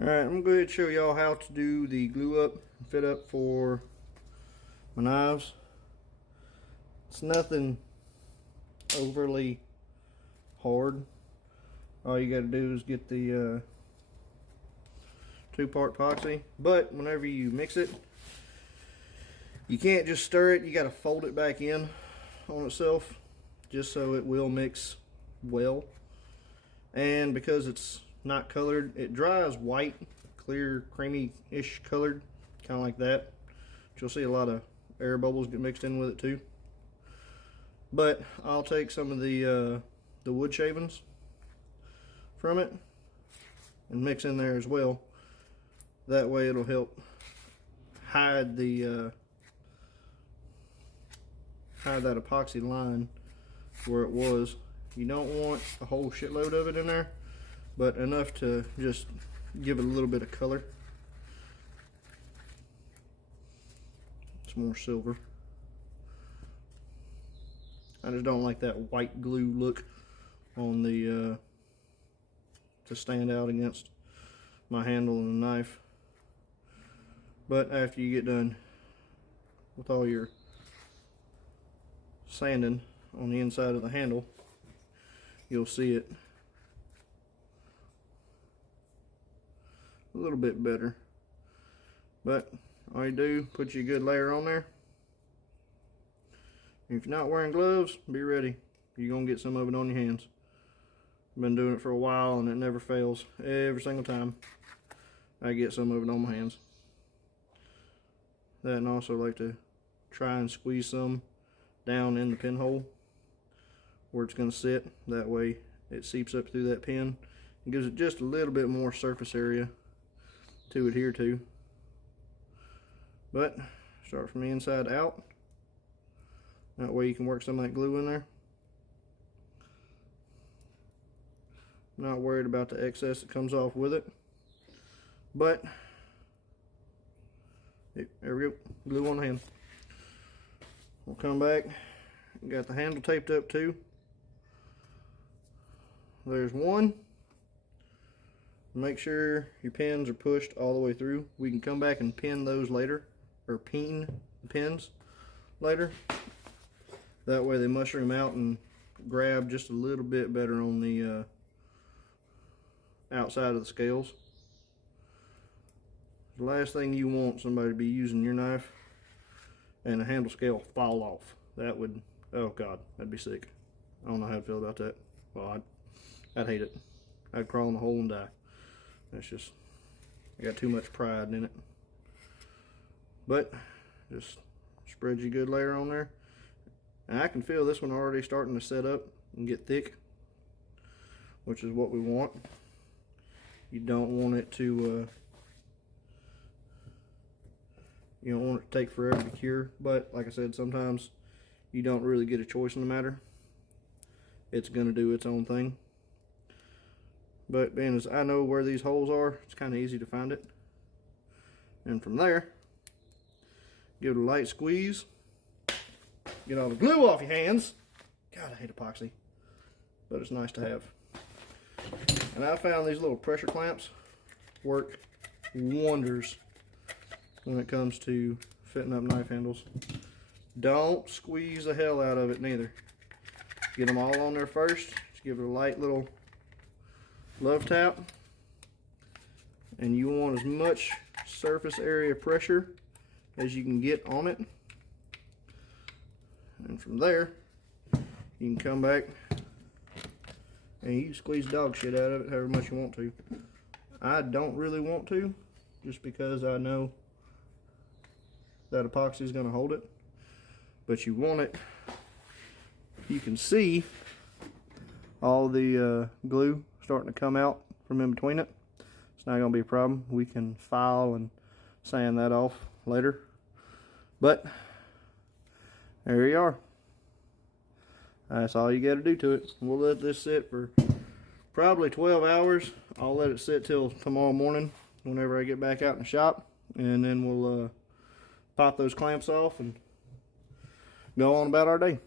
Alright, I'm going to go ahead and show y'all how to do the glue up and fit up for my knives. It's nothing overly hard. All you got to do is get the 2-part epoxy, but whenever you mix it, you can't just stir it, you got to fold it back in on itself just so it will mix well. And because it's not colored, it dries white, clear, creamy-ish colored, kind of like that. But you'll see a lot of air bubbles get mixed in with it too. But I'll take some of the wood shavings from it and mix in there as well. That way it'll help hide the hide that epoxy line where it was. You don't want a whole shitload of it in there, but enough to just give it a little bit of color. It's more silver. I just don't like that white glue look on the to stand out against my handle and the knife. But after you get done with all your sanding on the inside of the handle, you'll see it a little bit better. But all you do, put you a good layer on there. If you're not wearing gloves, be ready. You're gonna get some of it on your hands. I've been doing it for a while and it never fails. Every single time I get some of it on my hands. That, and also like to try and squeeze some down in the pinhole where it's going to sit. That way it seeps up through that pin and gives it just a little bit more surface area to adhere to. But start from the inside out. That way you can work some of that glue in there. Not worried about the excess that comes off with it. But there we go, glue on the hand. We'll come back. Got the handle taped up too. There's one. Make sure your pins are pushed all the way through. We can come back and pin those later, or peen the pins later. That way they mushroom out and grab just a little bit better on the outside of the scales. The last thing you want somebody to be using your knife and the handle scale fall off. That would, oh God, that'd be sick. I don't know how to feel about that. Well, I'd hate it. I'd crawl in the hole and die. That's just, I got too much pride in it. But just spread your good layer on there. And I can feel this one already starting to set up and get thick, which is what we want. You don't want it to you don't want it to take forever to cure, but like I said, sometimes you don't really get a choice in the matter. It's going to do its own thing. But being as I know where these holes are, it's kind of easy to find it. And from there, give it a light squeeze. Get all the glue off your hands. God, I hate epoxy, but it's nice to have. And I found these little pressure clamps work wonders when it comes to fitting up knife handles. Don't squeeze the hell out of it neither. Get them all on there first. Just give it a light little love tap. And you want as much surface area pressure as you can get on it. And from there, you can come back and you can squeeze dog shit out of it however much you want to. I don't really want to, just because I know that epoxy is going to hold it. But you want it. You can see all the glue starting to come out from in between it. It's not going to be a problem. We can file and sand that off later. But there you are. That's all you got to do to it. We'll let this sit for probably 12 hours. I'll let it sit till tomorrow morning whenever I get back out in the shop, and then we'll pop those clamps off and go on about our day.